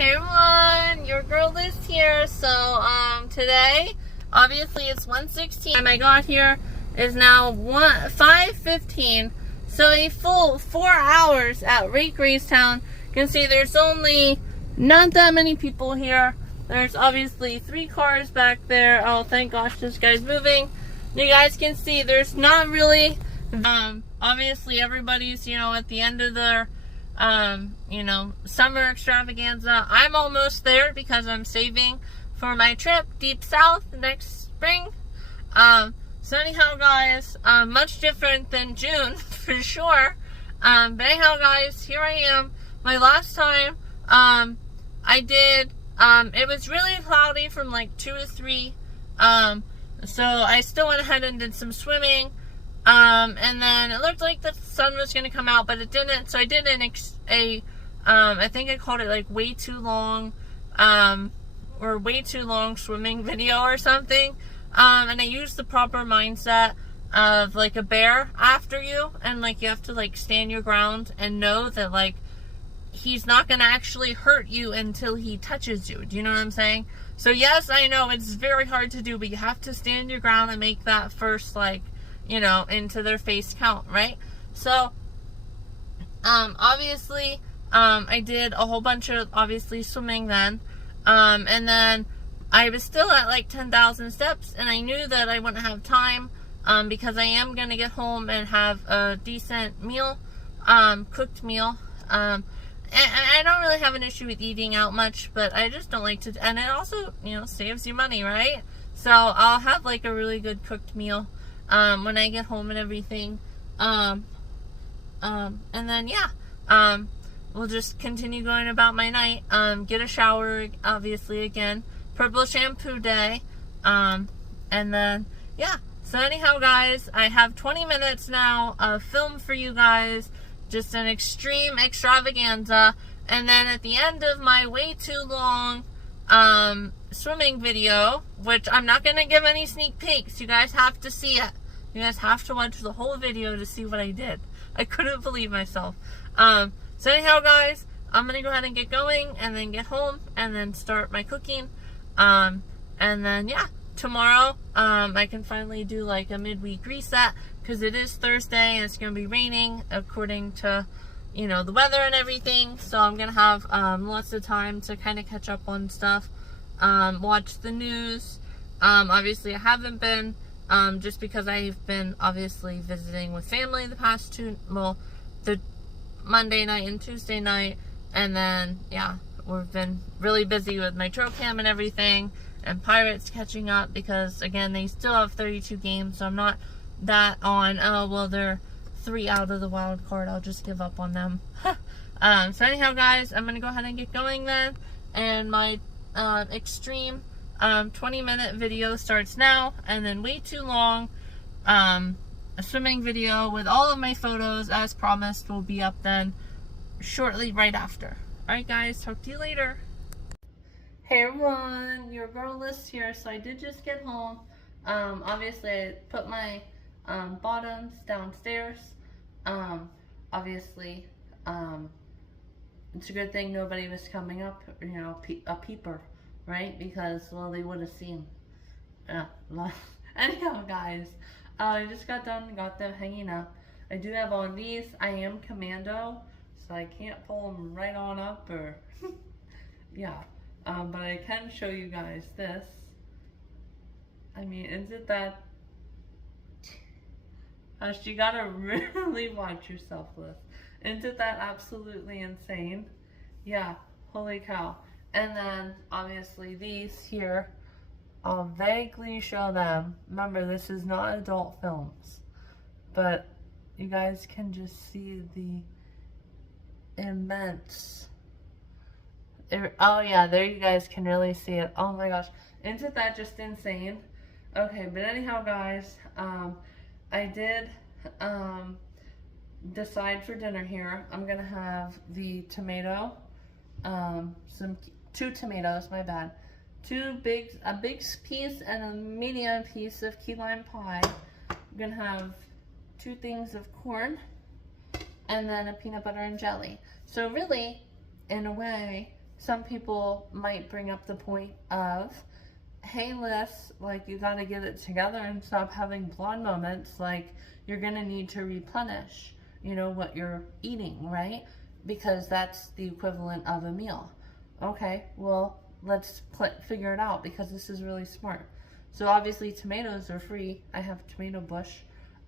Hey everyone, your girl is here. So today, obviously it's 1:16. Time I got here is now 5:15. So a full 4 hours at Rake Racetown. You can see there's only not that many people here. There's obviously 3 cars back there. Oh, thank gosh, this guy's moving. You guys can see there's not really, obviously everybody's, at the end of their, summer extravaganza. I'm almost there because I'm saving for my trip deep south next spring. So anyhow, guys, much different than June for sure. But anyhow, guys, here I am. My last time, I did, it was really cloudy from like 2 to 3. So I still went ahead and did some swimming. And then it looked like the sun was going to come out, but it didn't. So I did I think I called it like way too long swimming video or something. And I used the proper mindset of like a bear after you, and like you have to like stand your ground and know that like he's not going to actually hurt you until he touches you. Do you know what I'm saying? So yes, I know it's very hard to do, but you have to stand your ground and make that first, like, into their face count, right? So, obviously, I did a whole bunch of, obviously, swimming then. And then I was still at like 10,000 steps, and I knew that I wouldn't have time, because I am going to get home and have a decent meal, cooked meal. And I don't really have an issue with eating out much, but I just don't like to, and it also, saves you money, right? So I'll have like a really good cooked meal, when I get home and everything. And then, yeah, we'll just continue going about my night, get a shower, obviously, again, purple shampoo day, and then, yeah. So anyhow, guys, I have 20 minutes now of film for you guys. Just an extreme extravaganza, and then at the end of my way too long swimming video, which I'm not going to give any sneak peeks, you guys have to see it. You guys have to watch the whole video to see what I did. I couldn't believe myself. So anyhow, guys, I'm going to go ahead and get going, and then get home, and then start my cooking. And then, yeah, tomorrow I can finally do like a midweek reset, because it is Thursday and it's going to be raining according to, the weather and everything. So I'm going to have lots of time to kind of catch up on stuff, watch the news. Obviously I haven't been, just because I've been obviously visiting with family the past the Monday night and Tuesday night. And then, yeah, we've been really busy with my trail cam and everything, and Pirates catching up, because again, they still have 32 games, so I'm not that on, oh, well, they're 3 out of the wild card, I'll just give up on them. So anyhow, guys, I'm going to go ahead and get going then, and my extreme 20-minute video starts now, and then way too long a swimming video with all of my photos, as promised, will be up then shortly right after. Alright, guys, talk to you later. Hey everyone, your girl is here. So I did just get home. Obviously I put my bottoms downstairs. Obviously, it's a good thing nobody was coming up, a peeper, right? Because, well, they would have seen. Anyhow, guys, I just got them hanging up. I do have on these. I am commando, so I can't pull them right on up, or yeah. But I can show you guys this. I mean, isn't that... you gotta really watch yourself with. Isn't that absolutely insane? Yeah, holy cow. And then, obviously, these here, I'll vaguely show them. Remember, this is not adult films. But you guys can just see the immense... Oh yeah, there you guys can really see it. Oh my gosh, isn't that just insane? Okay, but anyhow, guys, I did decide for dinner here. I'm gonna have the tomato, 2 tomatoes, my bad, a big piece and a medium piece of key lime pie. I'm gonna have 2 things of corn, and then a peanut butter and jelly. So really, in a way, some people might bring up the point of, hey Liz, like you gotta get it together and stop having blonde moments, like you're gonna need to replenish, you know, what you're eating, right? Because that's the equivalent of a meal. Okay, well, let's figure it out, because this is really smart. So obviously tomatoes are free. I have a tomato bush.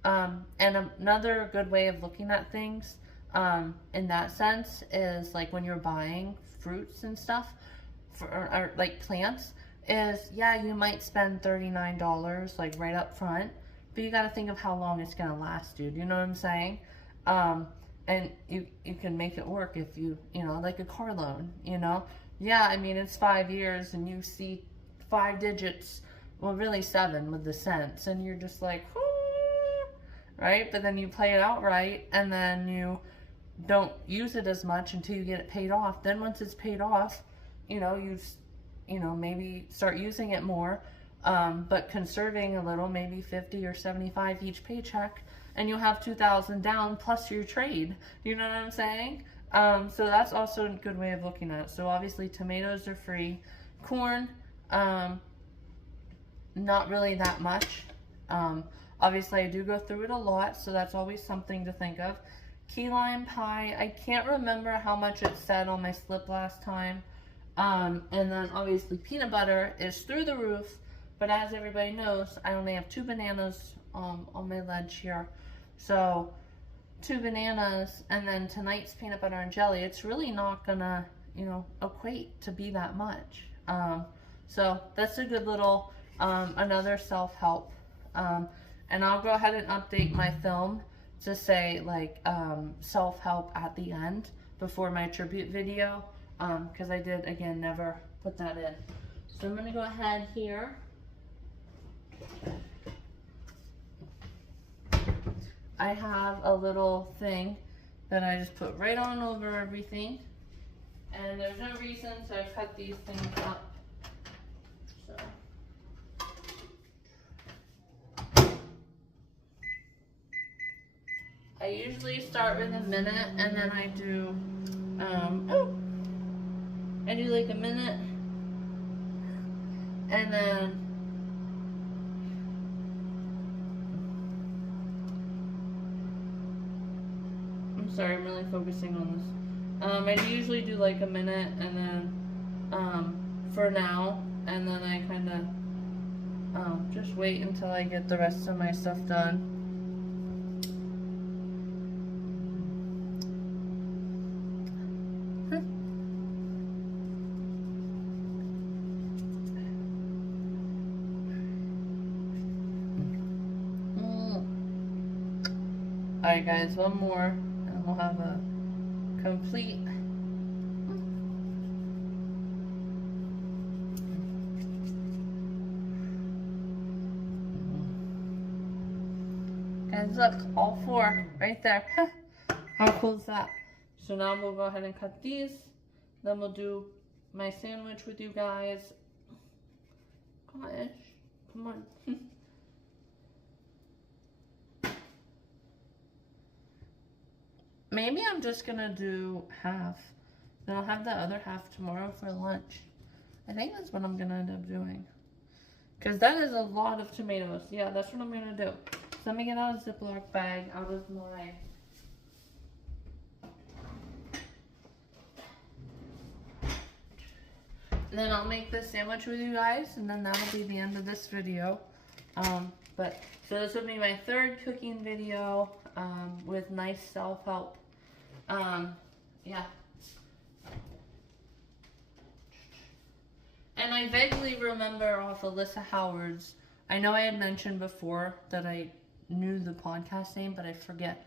And another good way of looking at things in that sense is like when you're buying fruits and stuff, or like plants, is yeah, you might spend $39 like right up front, but you got to think of how long it's gonna last, dude. You know what I'm saying? And you can make it work if you know, like a car loan, you know. Yeah, I mean, it's 5 years and you see 5 digits, well really 7 with the cents, and you're just like, whoo, right? But then you play it out right, and then you don't use it as much until you get it paid off. Then once it's paid off, you know, you know, maybe start using it more, but conserving a little, maybe 50 or 75 each paycheck, and you'll have 2,000 down plus your trade. You know what I'm saying? So that's also a good way of looking at it. So obviously tomatoes are free. Corn, not really that much. Obviously I do go through it a lot, so that's always something to think of. Key lime pie, I can't remember how much it said on my slip last time. And then obviously peanut butter is through the roof, but as everybody knows, I only have 2 bananas on my ledge here. So 2 bananas, and then tonight's peanut butter and jelly, it's really not gonna, you know, equate to be that much. So that's a good little, another self-help. And I'll go ahead and update my film to say like self-help at the end before my tribute video, because I did, again, never put that in. So I'm gonna go ahead here. I have a little thing that I just put right on over everything, and there's no reason to cut these things up. So I usually start with a minute, and then I do I do like a minute, and then sorry, I'm really focusing on this. I usually do like a minute, and then for now, and then I kind of just wait until I get the rest of my stuff done. Alright guys, one more, and we'll have a complete guys, look, all 4 right there. How cool is that? So now we'll go ahead and cut these, then we'll do my sandwich with you guys. Gosh, come on. Maybe I'm just gonna do half. Then I'll have the other half tomorrow for lunch. I think that's what I'm gonna end up doing. Because that is a lot of tomatoes. Yeah, that's what I'm gonna do. So let me get out a Ziploc bag out of my... And then I'll make this sandwich with you guys, and then that'll be the end of this video. So this will be my 3rd cooking video with nice self-help. Yeah. And I vaguely remember off Alyssa Howard's, I know I had mentioned before that I knew the podcast name, but I forget.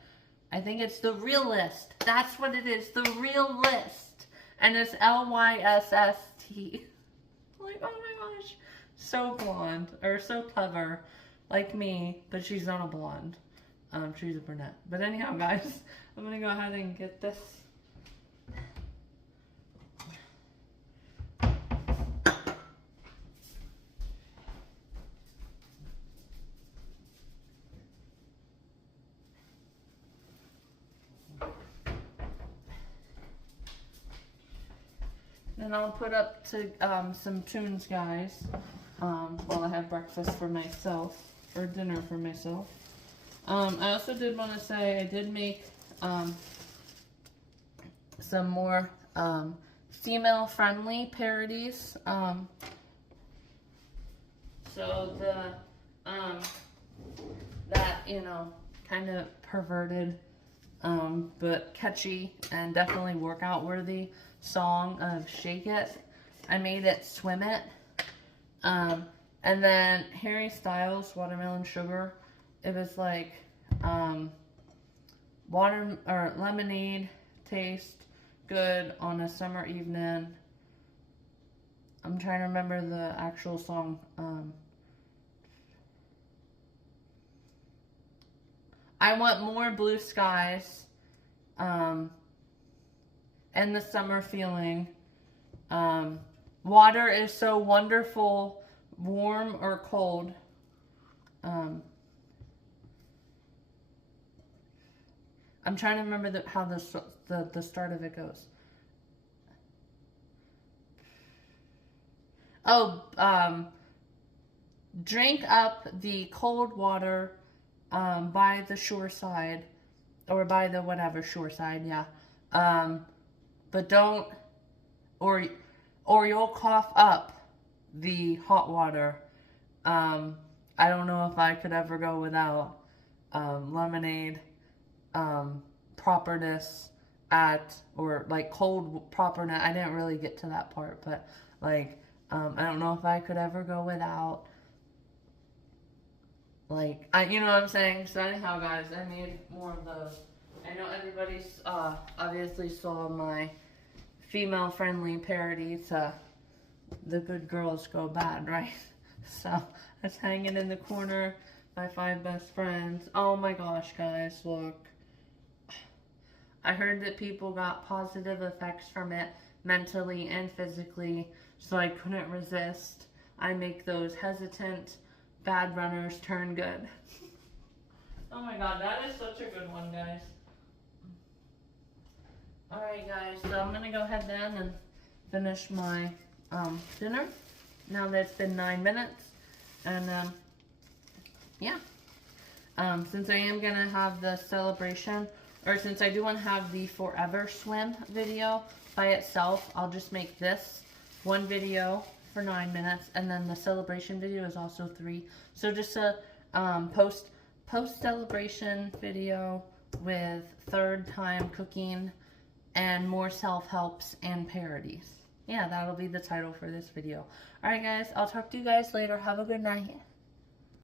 I think it's The Real List. That's what it is, The Real List. And it's L-Y-S-S-T. Like, oh my gosh. So blonde, or so clever, like me, but she's not a blonde. She's a brunette. But anyhow, guys, I'm gonna go ahead and get this. then I'll put up to some tunes, guys, while I have breakfast for myself, or dinner for myself. I also did want to say I did make some more female-friendly parodies. So that, you know, kind of perverted, but catchy and definitely workout worthy song of Shake It. I made it Swim It. And then Harry Styles, Watermelon Sugar. It was like water or lemonade taste good on a summer evening. I'm trying to remember the actual song. I want more blue skies, and the summer feeling. Water is so wonderful, warm or cold. I'm trying to remember how the start of it goes. Oh, drink up the cold water by the shore side, or by the whatever shore side, yeah. But don't, or you'll cough up the hot water. I don't know if I could ever go without lemonade, properness or like cold properness. I didn't really get to that part, but like, I don't know if I could ever go without, like, you know what I'm saying? So anyhow, guys, I made more of those. I know everybody's obviously saw my female-friendly parody to The Good Girls Go Bad, right? So I was hanging in the corner, my 5 best friends. Oh my gosh, guys, look. I heard that people got positive effects from it, mentally and physically, so I couldn't resist. I make those hesitant bad runners turn good. Oh my god, that is such a good one, guys. Alright, guys, so I'm gonna go ahead then and finish my dinner now that it's been 9 minutes. And yeah, since I am gonna have the celebration, or since I do want to have the Forever Swim video by itself, I'll just make this one video for 9 minutes, and then the celebration video is also 3. So just a post celebration video with 3rd time cooking and more self-helps and parodies. Yeah, that'll be the title for this video. Alright guys, I'll talk to you guys later. Have a good night.